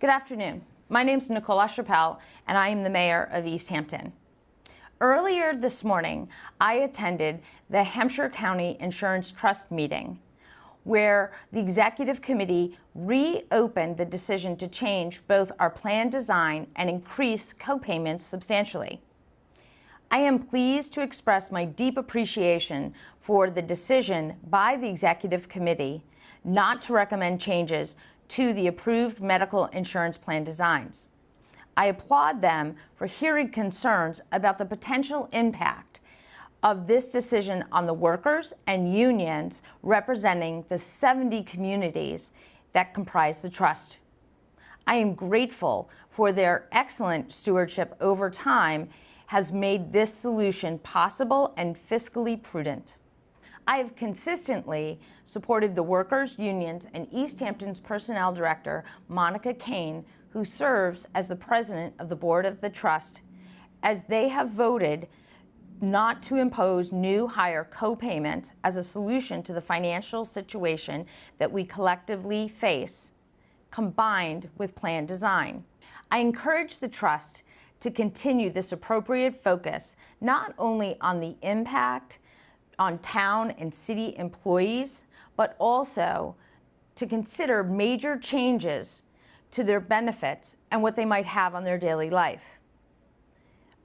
Good afternoon. My name is Nicole Chappelle, and I am the mayor of East Hampton. Earlier this morning, I attended the Hampshire County Insurance Trust meeting, where the executive committee reopened the decision to change both our plan design and increase co-payments substantially. I am pleased to express my deep appreciation for the decision by the executive committee not to recommend changes to the approved medical insurance plan designs. I applaud them for hearing concerns about the potential impact of this decision on the workers and unions representing the 70 communities that comprise the trust. I am grateful for their excellent stewardship over time has made this solution possible and fiscally prudent. I have consistently supported the workers, unions, and East Hampton's Personnel Director, Monica Kane, who serves as the president of the board of the trust, as they have voted not to impose new higher co-payments as a solution to the financial situation that we collectively face, combined with plan design. I encourage the trust to continue this appropriate focus, not only on the impact on town and city employees, but also to consider major changes to their benefits and what they might have on their daily life.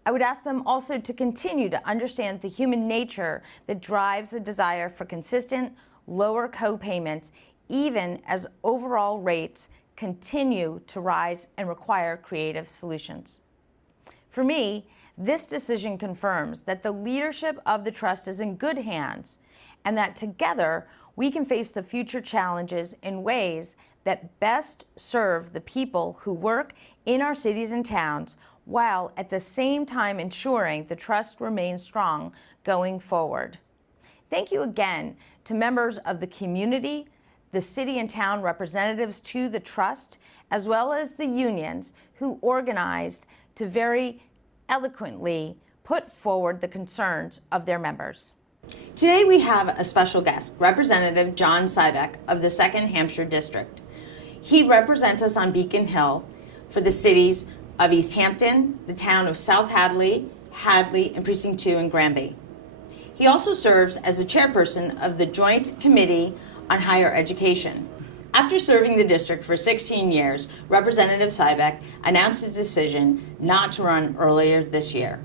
I would ask them also to continue to understand the human nature that drives a desire for consistent, lower co-payments, even as overall rates continue to rise and require creative solutions. For me, this decision confirms that the leadership of the trust is in good hands and that together we can face the future challenges in ways that best serve the people who work in our cities and towns, while at the same time ensuring the trust remains strong going forward. Thank you again to members of the community, the city and town representatives to the trust, as well as the unions who organized to very eloquently put forward the concerns of their members. Today we have a special guest, Representative John Cybeck of the 2nd Hampshire District. He represents us on Beacon Hill for the cities of East Hampton, the town of South Hadley, and Precinct 2 in Granby. He also serves as the chairperson of the Joint Committee on Higher Education. After serving the district for 16 years, Representative Cybeck announced his decision not to run earlier this year.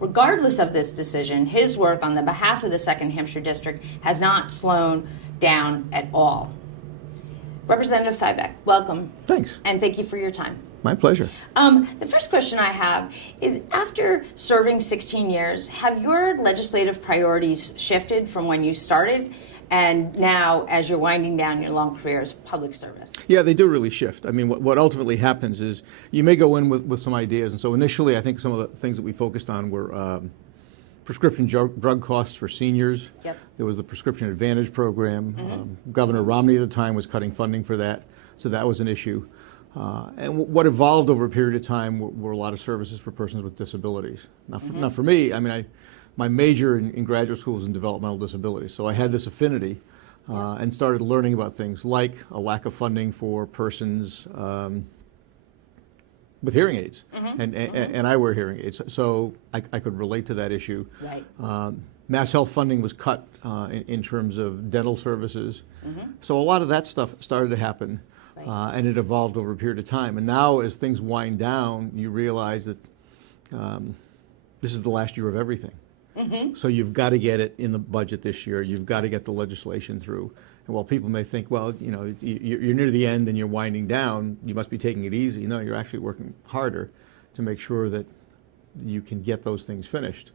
Regardless of this decision, his work on the behalf of the 2nd Hampshire District has not slowed down at all. Representative Cybeck, welcome. Thanks. And thank you for your time. My pleasure. The first question I have is, after serving 16 years, have your legislative priorities shifted from when you started and now as you're winding down your long career as public service? Yeah, they do really shift. I mean, what ultimately happens is you may go in with some ideas. And so initially, I think some of the things that we focused on were prescription drug costs for seniors. Yep. There was the Prescription Advantage program. Governor Romney at the time was cutting funding for that. So that was an issue. And what evolved over a period of time were a lot of services for persons with disabilities. Now, for me, I mean, my major in graduate school was in developmental disabilities, so I had this affinity and started learning about things like a lack of funding for persons with hearing aids, and I wear hearing aids, so I could relate to that issue. Right. Mass health funding was cut in terms of dental services, so a lot of that stuff started to happen. Right. And it evolved over a period of time. And now as things wind down, you realize that this is the last year of everything. So you've got to get it in the budget this year. You've got to get the legislation through. And while people may think, well, you know, you're near the end and you're winding down, you must be taking it easy. No, you're actually working harder to make sure that you can get those things finished.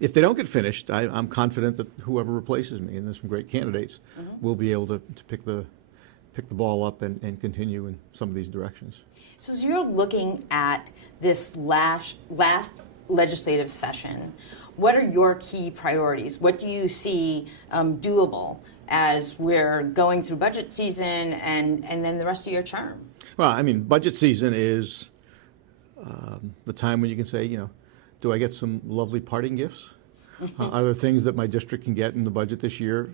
If they don't get finished, I'm confident that whoever replaces me, and there's some great candidates, will be able to pick the ball up and continue in some of these directions. So as you're looking at this last legislative session, what are your key priorities? What do you see doable as we're going through budget season and then the rest of your term? Well, I mean, budget season is the time when you can say, you know, do I get some lovely parting gifts? Other things that my district can get in the budget this year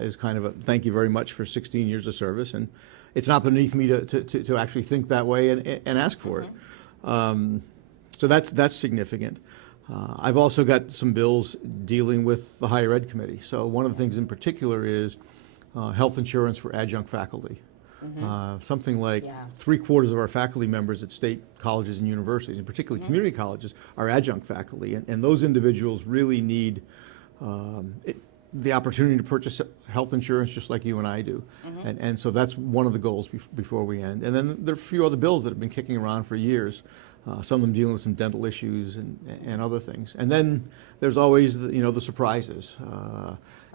is kind of a thank you very much for 16 years of service. And it's not beneath me to actually think that way and ask for it. So that's significant. I've also got some bills dealing with the higher ed committee. So one of the things in particular is health insurance for adjunct faculty. Something like 3/4 of our faculty members at state colleges and universities, and particularly community colleges, are adjunct faculty. And those individuals really need the opportunity to purchase health insurance just like you and I do. And so that's one of the goals before we end. And then there are a few other bills that have been kicking around for years. Some of them dealing with some dental issues and other things. And then there's always the surprises,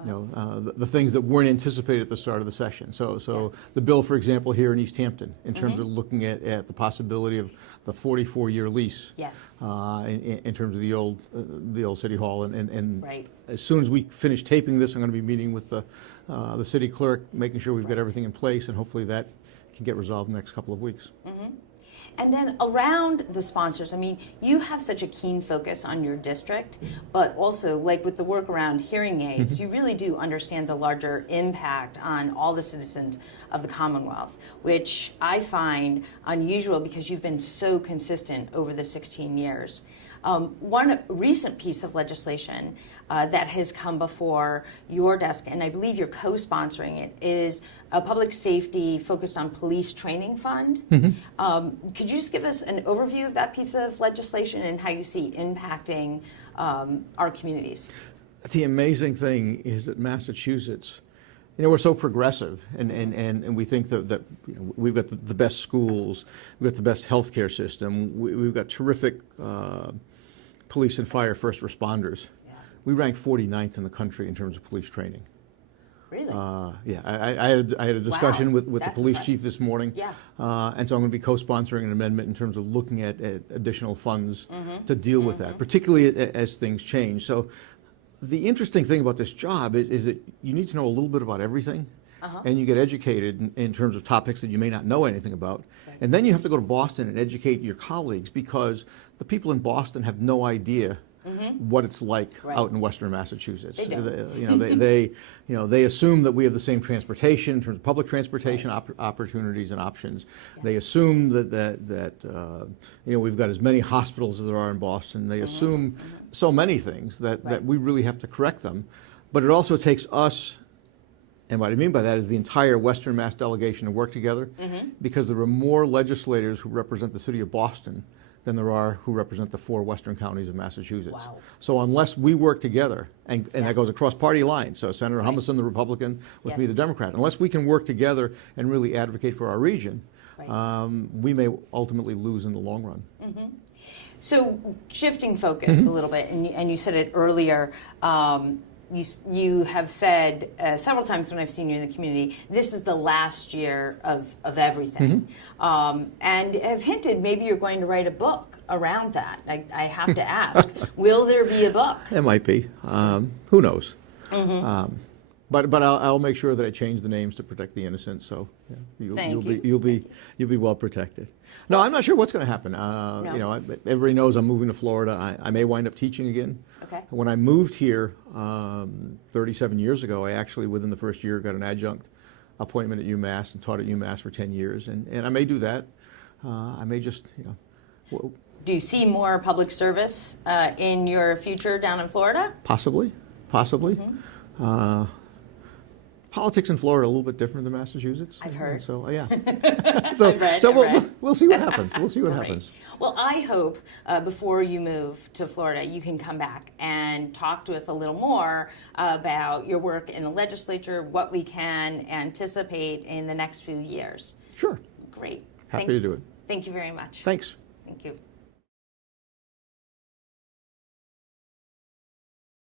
the things that weren't anticipated at the start of the session. So the bill, for example, here in East Hampton, in terms of looking at the possibility of the 44-year lease. Yes. In terms of the old city hall, and Right. as soon as we finish taping this, I'm going to be meeting with the city clerk, making sure we've got everything in place, and hopefully that can get resolved in the next couple of weeks. And then around the sponsors, I mean, you have such a keen focus on your district, but also, like with the work around hearing aids, you really do understand the larger impact on all the citizens of the Commonwealth, which I find unusual because you've been so consistent over the 16 years. One recent piece of legislation that has come before your desk, and I believe you're co-sponsoring it, is a public safety focused on police training fund. Could you just give us an overview of that piece of legislation and how you see impacting our communities? The amazing thing is that Massachusetts, we're so progressive, and we think that we've got the best schools, we've got the best healthcare system, we've got terrific police and fire first responders. Yeah. We rank 49th in the country in terms of police training. Really? Yeah, I had a discussion with the That's police impressive. chief this morning. Yeah. And so I'm going to be co-sponsoring an amendment in terms of looking at additional funds to deal with that, particularly as things change. So the interesting thing about this job is that you need to know a little bit about everything, and you get educated in terms of topics that you may not know anything about. Right. And then you have to go to Boston and educate your colleagues, because the people in Boston have no idea what it's like Right. out in Western Massachusetts. They don't. They assume that we have the same transportation in terms of public transportation opportunities and options. Yeah. They assume that we've got as many hospitals as there are in Boston. They assume so many things that we really have to correct them. But it also takes us, and what I mean by that is the entire Western Mass delegation, to work together, because there are more legislators who represent the city of Boston than there are who represent the 4 western counties of Massachusetts. Wow. So unless we work together, and that goes across party lines, so Senator Humison, the Republican, with me, Yes. the Democrat, unless we can work together and really advocate for our region, Right. we may ultimately lose in the long run. So shifting focus a little bit, and you said it earlier, you have said several times when I've seen you in the community, this is the last year of everything. And have hinted maybe you're going to write a book around that. I have to ask, will there be a book? It might be. Who knows? But I'll make sure that I change the names to protect the innocent. So you'll be well protected. No, I'm not sure what's going to happen. Everybody knows I'm moving to Florida. I may wind up teaching again. Okay. When I moved here 37 years ago, I actually within the first year got an adjunct appointment at UMass and taught at UMass for 10 years, and I may do that. I may just Do you see more public service in your future down in Florida? Possibly. Politics in Florida are a little bit different than Massachusetts. I've heard. And so yeah. So I've read. we'll see what happens. We'll see what Great. happens. Well, I hope before you move to Florida, you can come back and talk to us a little more about your work in the legislature, what we can anticipate in the next few years. Sure. Great. Happy to do it. Thank you very much. Thanks. Thank you.